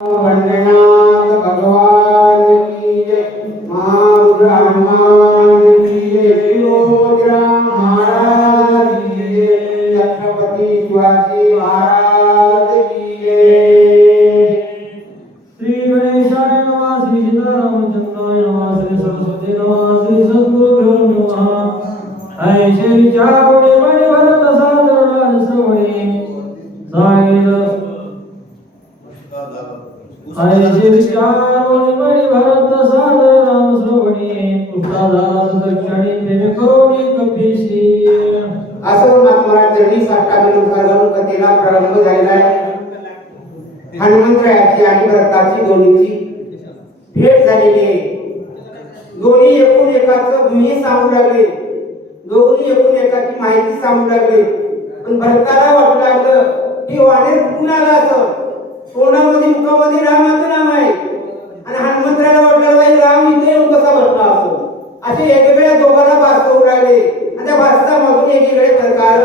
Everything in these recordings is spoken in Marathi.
वंदनाथ भगवान की जय। महारुद्र हनुमान की जय। शिवरुद्र महाराज की जय। छत्रपति शिवाजी महाराज की जय। श्री गणेशाय नमः। श्री सीतारामचंद्राय नमः। श्री सरस्वती नमः। श्री सद्गुरुभ्यो नमः। ऐसे विचारणे मणि भरत सादर श्रवणे साहिल ऐसे विचारणे मणि भरत सादर राम श्रवणे पुष्पादास दक्षिणे प्रेम करोणी कपीशी असं महाराज चरणी साष्टांग कथेला प्रारंभ झालेला आहे। हनुमंतरायाची आणि भरताची दोन्हीची भेट झालेली आहे। दोन्ही एकूण एकाचं गुन्हे सांगू लागले, दोन्ही एकूण एकाची माहिती सांगू लागले। पण भरताला वाटू लागलं की वाणीत कुठून आला असं, तोंडामध्ये मुखामध्ये रामाचं नाम आहे आणि हनुमंतरायाला वाटलं बाई राम इथे येऊन कसा बसला असं। असे वेगवेगळ्या दोघांना भासवू लागले आणि त्या भाषामधून वेगवेगळे प्रकार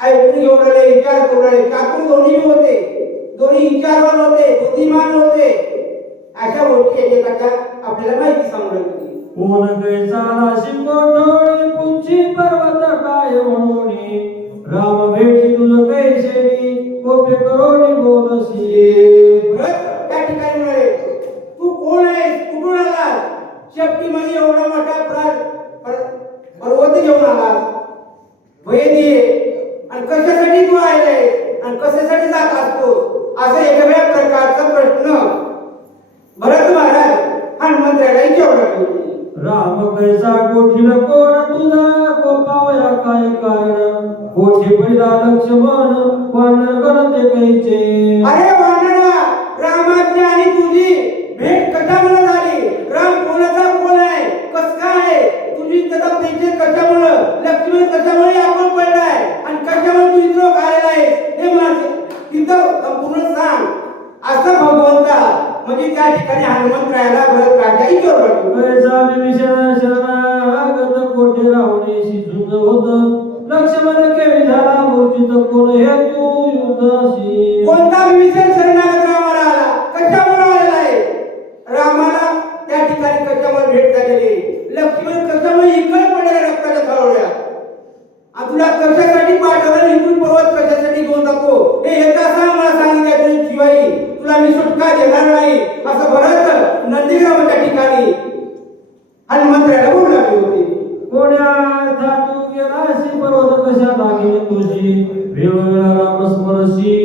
ऐकून घेऊन राहिले, विचार करू लागले। काकून दोन्ही होते, दोन्ही विचारवान होते, बुद्धिमान होते। अशा गोष्टी एकेकाच्या आपल्याला माहिती सांगू लागली। कोण कैसा राशी कोठोणी पुंची पर्वत काय म्हणोनी राम भेटी तुझ कैसेनी कोपे करोनी बोलसी। भरत त्या ठिकाणी म्हणाले, तू कोण आहेस, कुठून आलास? शेपटीमध्ये एवढा मोठा पर्वत घेऊन आलास, भय दे आणि कशासाठी तू आलायस आणि कशासाठी जात असतो? असं वेगवेगळ्या प्रकारचा प्रश्न भरत महाराज हनुमंतरायाला विचारला। राम कैसा कोठील कोण तुझा कोपावया काय कारण कोठी पडिला लक्ष्मण वानर करते कैचे। अरे वानरा, रामाची आणि तुझी भेट कशामुळे झाली? राम कोणाचा कोण आहे, कस काय तुझी त्याचा पैसे कशामुळे, लक्ष्मण कशामुळे आपण पडलाय आणि कशामुळे तू इथं आलेला आहेस हे माझं तिथं संपूर्ण सांग। असं भगवंता म्हणजे त्या ठिकाणी हनुमंतरायाला भरत राजा विचारलं। कैसा विभीषण शरणागत कोठे राहुनेशी झुंज होत लक्ष्मण केवी झाला मूर्छित कोण हे तू युद्धाशी। कोणता विभीषण शरणागत रामाला आला, कशामुळे आलेला आहे? रामाला त्या ठिकाणी कशामुळे भेट झालेली आहे? लक्ष्मण कशामुळे इकडे पडलेल्या रक्ताच्या थारोळ्या आणि तुला कशासाठी पाठवलं, इथून पर्वत कशासाठी घेऊन जातो हे येता सांग मला सांगितलं शिवाई, तुला मी सुटका देणार नाही असं भरत नंदीग्रामाच्या ठिकाणी हनुमंतरायाला बोलू लागले होते। कोण्या धातू गेलाशी पर्वत कशा लागेल तुझी वेळोवेळा राम स्मरशी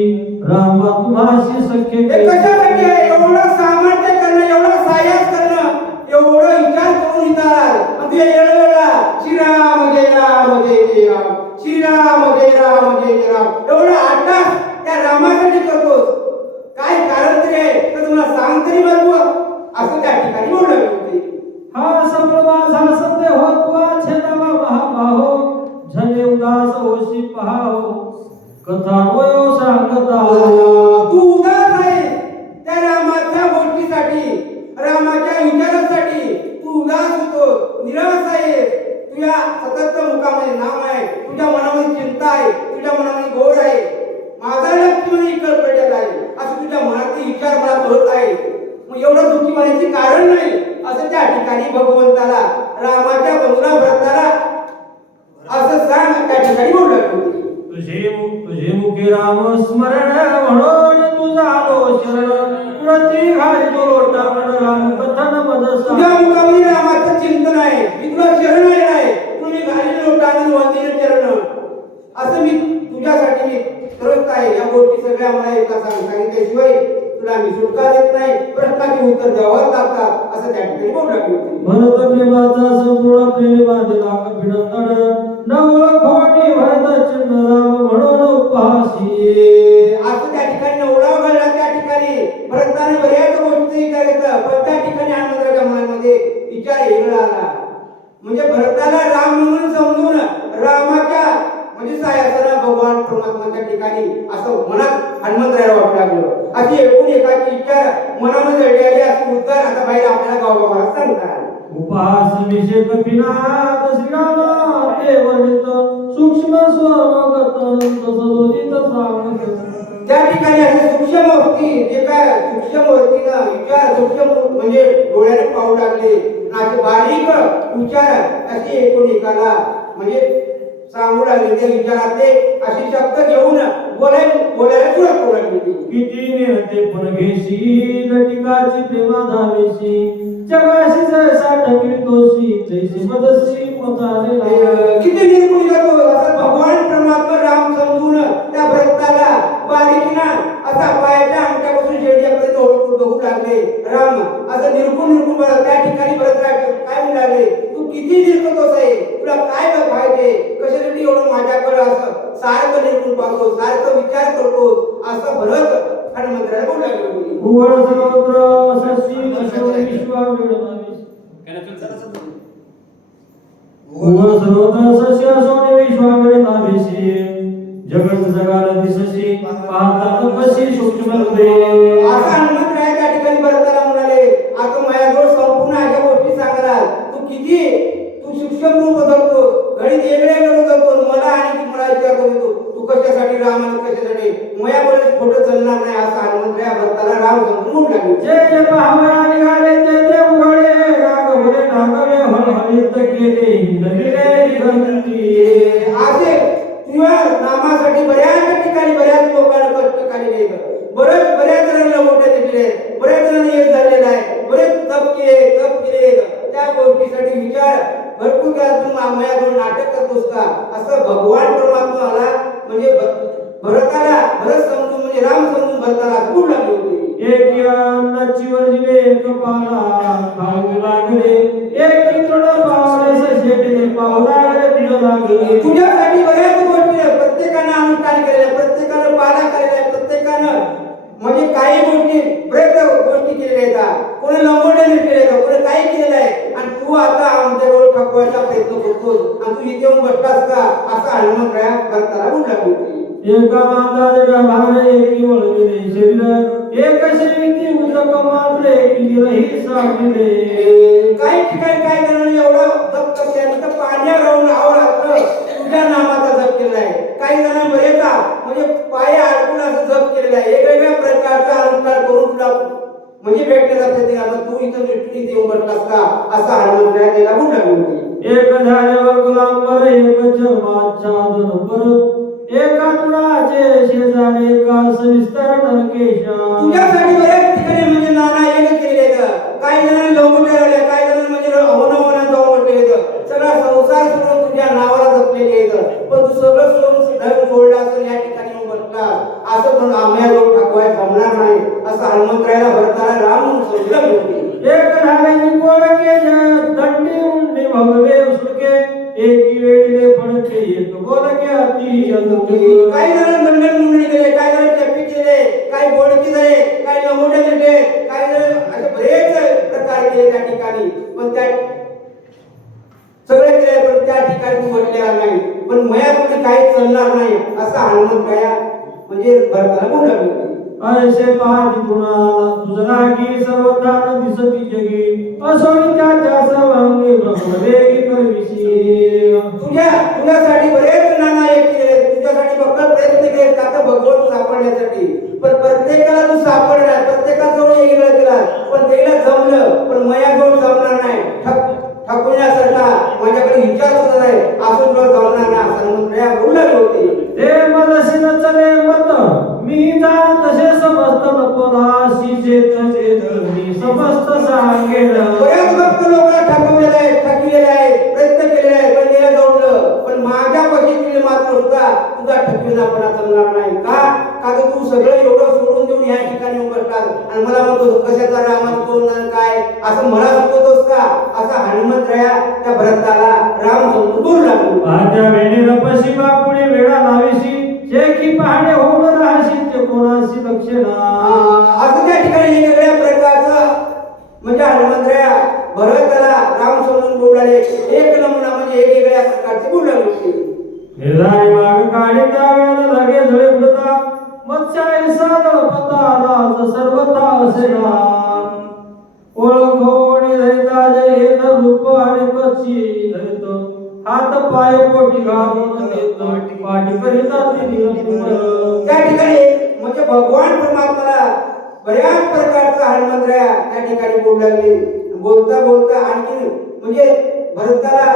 रामा तुम्हाशी सख्य हे कशासाठी आहे? एवढं सामर्थ्य करणं, एवढं सायास करणं, एवढं विचार करून येतात आणि तू वेळोवेळा श्रीराम जय राम जय जय राम, श्रीराम जय राम जय जय राम एवढं आटास त्या रामासाठी करतोस, काय कारण तरी आहे तर तुला सांग तरी बघू असं त्या ठिकाणी बोलू लागले होते। हा सबळ माझा सत्य होतवा छेदावा महाबाहो झले उदास होशी पहाहो कथा नोयो सांगता। तू उदास आहे त्या रामाच्या गोष्टीसाठी, रामाच्या विचारासाठी तू उदास होतो, निराश आहे। तुझ्या सतत मुखामध्ये नाम आहे, तुझ्या मनामध्ये चिंता आहे, तुझ्या मनामध्ये गोड आहे, माझा लक्ष्मण इकडे पडलेला आहे असं तुझ्या मनातले विचार मला कळत आहे। मग एवढं दुःखी होण्याचे कारण नाही असं त्या ठिकाणी भगवंताला रामाच्या बंधुला भरताला असं सांग त्या ठिकाणी बोललं। तुझे मुखे राम स्मरण म्हणून तुझा आलो शरण तुळती घालतो लोटांगण राम कथन मदसा। तुझ्या मुखामध्ये रामाचं चिंतन आहे, मी तुला शरण आलेला आहे, तुम्ही घालील लोटांगण वंदिले चरण असं मी तुझ्यासाठी मी करत आहे। या गोष्टी सगळ्या मला एका सांगितल्याशिवाय तुला मी सुटका देत नाही, प्रश्नाचे उत्तर द्यावं लागतात असं त्या ठिकाणी बोलू लागले। भरत प्रेमाचा संपूर्ण प्रेम बांधला कपिनंदन नवळ खोटी भरत चिन्ह राम म्हणून उपहासी। असं त्या ठिकाणी नवला घडला, त्या ठिकाणी भरताने बऱ्याच गोष्टी विचार घेतला, पण त्या ठिकाणी हनुमंतराच्या मनामध्ये विचार वेगळा आला। म्हणजे भरताला राम म्हणून समजून रामाच्या म्हणजे सायासना भगवान परमात्माच्या ठिकाणी असं मनात हनुमंतरायाला वाटू लागलं। अशी एकूण एकाची विचार मनामध्ये दडलेली अशी उद्गार आता बाहेर आपल्याला गावोगावाला सांगतात। उपहास विषय कपिनाथ श्रीराम ते वर्णित सूक्ष्म स्वरगत तसोदित सांगत त्या ठिकाणी असे सूक्ष्म गोष्टी जे काय सूक्ष्म गोष्टीनं विचार सूक्ष्म म्हणजे डोळ्याने पाहू लागले असे बारीक विचार असे एकूण एकाला म्हणजे सांगू लागले त्या विचारातले असे शब्द घेऊन बोलायला सुरुवात करू लागली. किती नेते पण घेशी लटिकाची प्रेमा धावेशी जगाशी जैसा टकवितोशी तैसी मदसी मताने किती निर्गुण जातो असं भगवान परमात्मा राम समजून त्या भक्ताला बारीकीनं असा पायाच्या अंगठ्यापासून शेंड्यापर्यंत ओळखून बघू लागले. राम असं निर्गुण बघा त्या ठिकाणी भरतराज काय म्हणू लागले, तू किती निर्गुणतोस आहे, तुला काय पाहिजे, कशासाठी एवढं माझ्याकडे असं सारखं निर्गुण पाहतो, सारखं विचार करतो असं भरत हनुमंतराला बोलू लागले. उघड समुद्र सशी अशोक विश्वावेळ उघड समुद्र सशी अशोक विश्वावेळ नावेशी जगत जगाला दिसशी पाहता कशी सूक्ष्म रूपे. असं हनुमंतराय त्या ठिकाणी भरताला म्हणाले, आता माझ्याजवळ संपूर्ण अशा गोष्टी सांगणार, तू सूक्ष्म रूप बदलतो, घडी वेगळे बदलतो, मला आणि मला विचारतो तू कशासाठी राम आणि कशासाठी माझ्याकडे खोटं चालणार नाही. असं हनुमंतराय भरताला राम समजून लागले. जे पाहवा निघाले ते उघडे नागवले नागवे हळहळीत केले हिंदले गंती. असे तुझ्या नामासाठी बऱ्याच ठिकाणी बऱ्याच लोकांना कष्ट केलेले, बऱ्याच जणांना मोठे दिले, बऱ्याच जणांना यश झालेलं आहे, बरेच तप केले त्या गोष्टीसाठी विचार भरपूर काय तू माझ्याकडून नाटक करतोस का. असं भगवान परमात्माला म्हणजे भरत समजून म्हणजे राम समजून भरताला खूप लागले होते. एक अन्नाची वरजिले एक पाला खाऊ लागले एक तोड पावले सशेटले पाऊ लागले तुझ लागले. तुझ्यासाठी बऱ्याच गोष्टी प्रत्येकानं अनुष्ठान केलेल्या, प्रत्येकानं पाला केलेला, प्रत्येकानं म्हणजे काही गोष्टी बऱ्याच गोष्टी केलेल्या आहेत, कोणी लंगोट्याने केलेलं, कोणी काही केलेलं आहे आणि तू आता आमच्याजवळ ठकवायचा प्रयत्न करतोस आणि तू इथे येऊन बसलास का. असा हनुमंतराया भरताला बोलू लागली होती. एका मांदाच्या भारे एकी वळविले शरीर एक शरीती उदक मात्र एकी रही सापले. काही ठिकाणी काय जणांनी एवढं जप केलं तर पाण्यावर राहून आवरात्र तुझ्या नामाचा जप केलेला आहे, काही जणांनी बरेचा म्हणजे पाया अडकून असं जप केलेलं आहे, वेगवेगळ्या प्रकारचा अनुष्ठान करून तुला म्हणजे भेटले जाते. तू इथं दृष्टीने देऊन बसलास का. असा हनुमंतराया त्याला बोलू लागली होती. एक झाल्यावर गुलांबर एक जन्माच्छादन पर एका तुळाचे शेजारी एका सविस्तर नरकेशा. तुझ्यासाठी बऱ्याच ठिकाणी म्हणजे नाना एक केलेले, काही जणांनी लंगोट्या लावल्या, काही जणांनी म्हणजे अवनवनात जाऊन म्हटले, सगळा संसार सोडून तुझ्या नावाला जपलेले आहेत, पण तू सगळं सोडून धर्म सोडला असं या ठिकाणी येऊन बसला. असं पण आम्हाला ठाकवाय जमणार नाही. असं हनुमंतरायाला भरताला राम म्हणून समजलं होते. एक झाल्याची बोलके दंडी मुंडी भगवे सुके एकी वेळीले फडके एक बोलके अति अदुके. काही जण बंधन मुंडणी केले, काही जण टप्पी केले, काही बोडकी झाले, काही लंगोटे दिले, काही जण असे बरेच प्रकार केले त्या ठिकाणी, पण त्या सगळे केले पण त्या ठिकाणी तू म्हटलेला नाही, पण मयापुढे काही चालणार नाही. असा हनुमंतराया म्हणजे भरताला बोलू लागले. ऐसे पाहती कुणाला तुझ लागी सर्वदान दिसती जगी असोनी त्याच्या सर्वांगी ब्रह्मवेगी करविशी. तुझ्यासाठी बरेच नाना एक केले, तुझ्यासाठी बक्कळ प्रयत्न केले का भगवंत सापडण्यासाठी, पण प्रत्येकाला तू सापडणार, प्रत्येकाजवळ वेगळं केला, पण त्याला जमलं, पण मयाजवळ जमणार नाही. ठकवण्यासारखा माझ्याकडे विचार सुद्धा नाही, असं तुला जमणार नाही. असं हनुमंतराया बोलू लागले होते. ते मदशी न चले मत मी जाण तसे समस्त नपराशी जेत मी समस्त सांगेन. बऱ्याच भक्त लोकांना ठकवलेलं आहे, ठकलेलं आहे, प्रयत्न केलेला आहे, पण त्याला जोडलं, पण माझ्या पद्धतीने मात्र सुद्धा तुझा ठकविणापणा चालणार नाही. का तू सगळं एवढं सोडून देऊन या ठिकाणी उभटलास आणि मला म्हणतो कशाचा रामाचा तोंड काय असं मला शिकवतोस का. असा हनुमंतराया त्या भरताला राम समजून बोलू लागलो. त्या वेळेला पशिमा पुढे वेळा लावीशी जे की पहाडे होऊन राहशील ते कोणाशी लक्षणा. असं त्या ठिकाणी वेगवेगळ्या प्रकारचं म्हणजे हनुमंतराया भरताला राम समजून बोलू लागले. एक नमुना म्हणजे वेगवेगळ्या प्रकारचे बोलू लागले. हेराई माग काढी त्या वेळेला लगे झळे उडता मत्स्याई सादळ पताला सर्वथा असेना ओळखोणी धरिता जय हेत रूप आणि कच्ची धरित हात पाय पोटी घालून देत पाठी करिता तिने. त्या ठिकाणी म्हणजे हनुमंतराया त्या ठिकाणी बोलू लागले. बोलता बोलता आणखी म्हणजे भरताला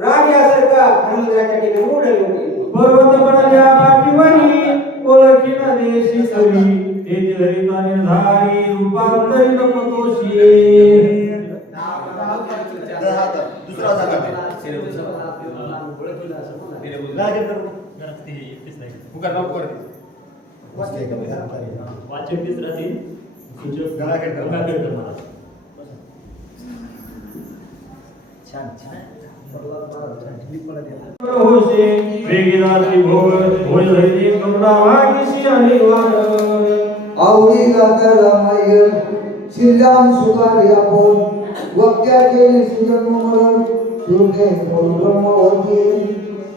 राग यासारखा हनुमंतराया त्या ठिकाणी बोलू लागले. पर्वत पडल्या पाठीवरी ओळखीना देशी कवी तेज हरिता निर्धारी रूपांतरित पतोशी दुसरा जागा वाचक तिसरा तीन सूचक गंगाखेडकर महाराज. छान छान होशे वेगीरात्री भोग होय हरिणी करुणा भागीशी आणि वार आवडी गाता रामायण श्रीराम सुखारी आपण वक्त्याचे निसर्ग मरण दुर्गे ब्रह्मवती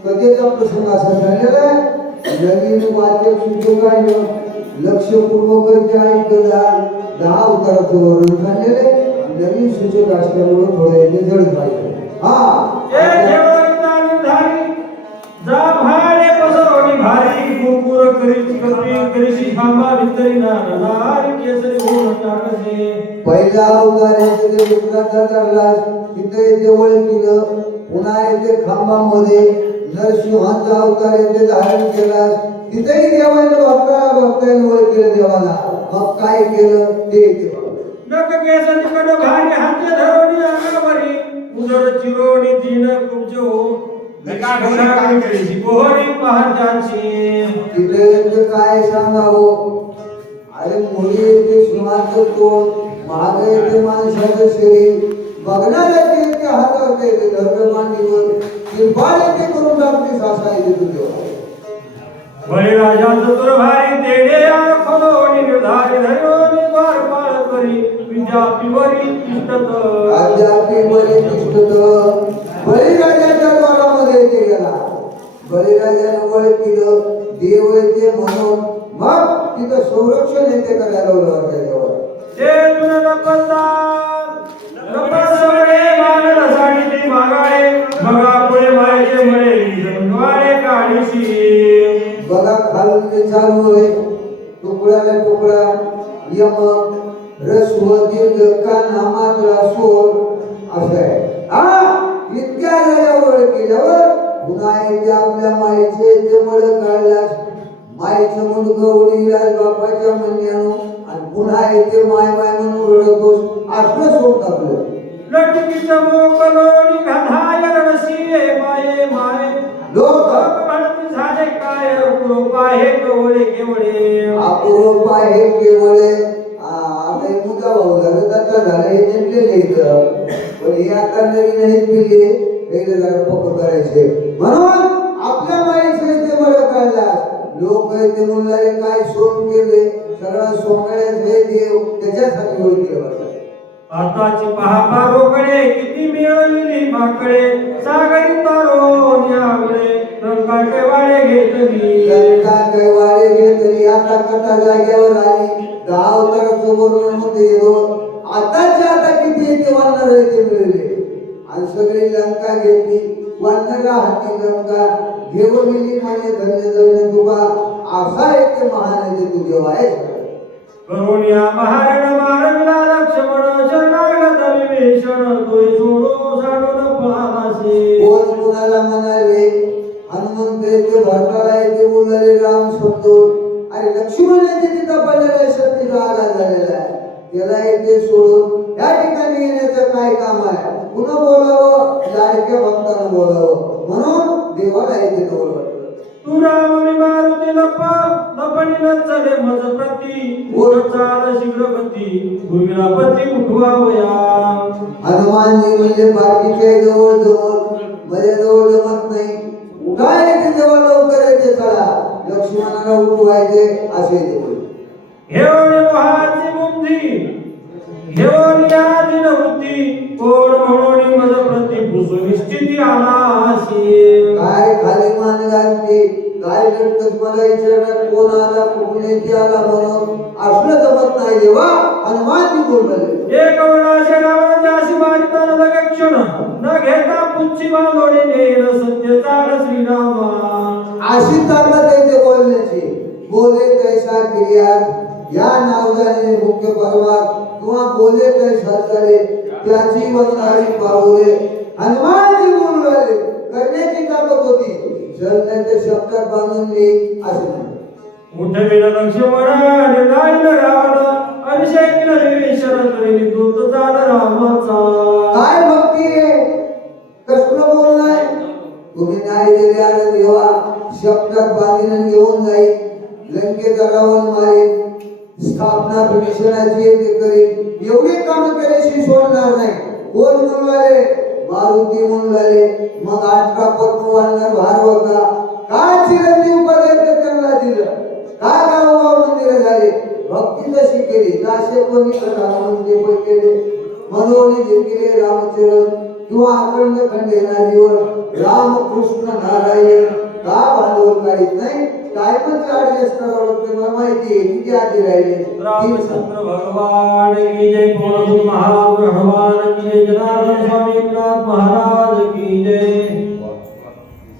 कथेचा प्रसंग असा झालेला आहे. नवीन वाचक सुयोगाने लक्षपूर्वक जे ऐकला 10 अवताराचं वर्णन झालेले नवीन सूचक असल्यामुळे थोडे जड पाहिजे. जय देवता निर्धारी जा भाडे पसरवणी भारी कुकुर करीची कपी करीशी खांबा भितरी नार केसरी होऊन टाकसे. पहिला अवतार येथे विक्रांतचा धरला तिथे जवळ केलं. पुन्हा येथे खांबामध्ये नरसिंहाचा अवतार येथे धारण केला. तिथेही देवाने भक्तांनी ओळख केलं देवाला. मग काय केलं ते येते बघा. नक केसरी कड भारी हाते धरवणी अंगावरी उदर चिरोणी दिन कुंजो नका घोडा करीशी पोहरी पहाजाची. तिथे येते काय सांगावं. अरे मुली येते सिंहाचं तोंड महाग येते माणसाचं शरीर बघणाऱ्याचे येते हातावर येते धर्म मांडीवर किरपाळ येते करून टाकते सासा येते तुझ्या. बळीराजा चतुर भारी तेडे यार खोलोणी निर्धारी धरोणी द्वारपाळ करी विद्या पिवरी इष्टत. अद्यापि बळी तिष्ठत. बळीराजाच्या द्वारामध्ये येते गेला. बळीराजानं वळ केलं देव येते म्हणून मग तिथं संरक्षण येते करायला देवाला. ते तुन नपसवडे मानसाडी मागाळे बघा पुढे मायचे मळे जमवाळे काढीशी. बघा खालून ते चालू आहे तुकड्याला तुकडा यम रस्व दीर्घ काना मात्रा स्वर असं आहे. इतक्या झाल्यावर केल्यावर पुन्हा येते आपल्या माईचे ते मळ काढल्यास माईचं मुलगा उडीला बापाच्या म्हणण्यानं आणि पुन्हा येते माय माय म्हणून रडतोस असलं सोड टाकलं. लटकीचं मोकलोणी घाधाय रडसीये माये माय लोक म्हणती झाले काय रूप आहे कवळे केवळे. अपूर्व आहे केवळ आता एक मुद्दा भाऊ झालं त्याचा झालं हे नेमलेलं इथं पण हे आता नवीन आहेत पिल्ले हे जरा पक्क करायचे म्हणून आपल्या माईचं इथे मळ काढलास. लोक इथे मुलाने काय सोन केले सगळा सोंगड्याचे देव त्याच्यासाठी ओळखले बघा. आताची पहा रोकडे किती मिळवली माकडे सागरी तारो न्यावळे रंगाचे वाडे घेतली. काय वाडे घेतली आता कथा जाग्यावर आली 10 अवताराचं वर्णन मध्ये गेलो. आताच्या आता किती येते वानर येते मिळले आणि सगळी लंका घेतली. वानरा हाती लंका घेवली म्हणे धन्य धन्य तुका असा येते महान येते तू जेव्हा आहे. करुणिया महारण मारविला लक्ष्मण शरणागत विभीषण तोय सोडो साडून पळालासे. कोण कुणाला म्हणाले हनुमंत येते भरताला येते बोलले राम समजून अरे लक्ष्मण येते तिथं पडलेला शक्तीचा आघात झालेला आहे त्याला येते सोडून या ठिकाणी येण्याचं काय काम आहे. पुन्हा बोलावं लाडक्या भक्तानं बोलावं म्हणून देवाला येते बोलवलं. तू राम मारुती लपणी नचले मज प्रती ओरचाल शीघ्रपती दुर्विरापती उठवावया. हनुमानजी म्हणजे बाकीच्या जवळ जवळ मध्ये जवळ जमत नाही. उठाय येते तेव्हा लवकर येते चला लक्ष्मणाला उठवायचे असे येते. हेवणे महाची बुद्धी हेवणी आधी नव्हती कोण म्हणून मज प्रती भुसू निश्चिती आला अशी. काय खाली मान घालते काय लटकत मला विचारलं कोण आला कुठून येते आला म्हणून असलं जमत नाही देवा हनुमानजी बोलले. एक वनाशे रावणाच्या अशी मारिता न लगे क्षण न घेता पुच्छी बांधोडी नेर सत्य चाल श्रीरामा. अशी ताकद येते बोलण्याची बोले तैसा क्रिया या नावजाने मुख्य परमात किंवा बोले तर झाले त्याची वंदारी पावले हनुमान जी बोलून राहिले करण्याची ताकद होती जळण्याच्या शब्दात बांधून देईल असे म्हणतो उठविला लक्ष्मणाने लाईन रावण अभिषेक नवी शरण करी दूत जाण रामाचा काय भक्ती आहे कसलं बोलणं तुम्ही नाही दिले आले देवा शब्दात बांधून घेऊन जाईल लंकेचा रावण मारेल स्थापना भीषणाची ते करेल एवढे काम केल्याशी सोडणार नाही कोण म्हणून आले मारुती म्हणून आले मग 18 पत्नी वाढणार भार होता काय चिरंजीव पद त्यांना दिलं काय गावोगाव मंदिर झाले भक्ती तशी केली नाशे कोणी म्हणजे पण केले मनोनी घेतले रामचरण किंवा अखंड खंड येणार जीवन राम कृष्ण नारायण का भांडवल काढीत नाही काय पण ऍडजस्ट करावं लागतं मला माहिती आहे किती आधी राहिले रामचंद्र भगवान की जय पौरव महाभगवान की जय जनार्दन स्वामी एकनाथ महाराज की जय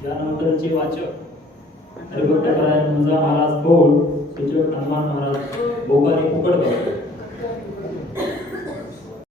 यानंतरचे वाचक हरिभक्त परायण मुंजा महाराज पौळ सूचक हनुमान महाराज बोकाने कुकडगाव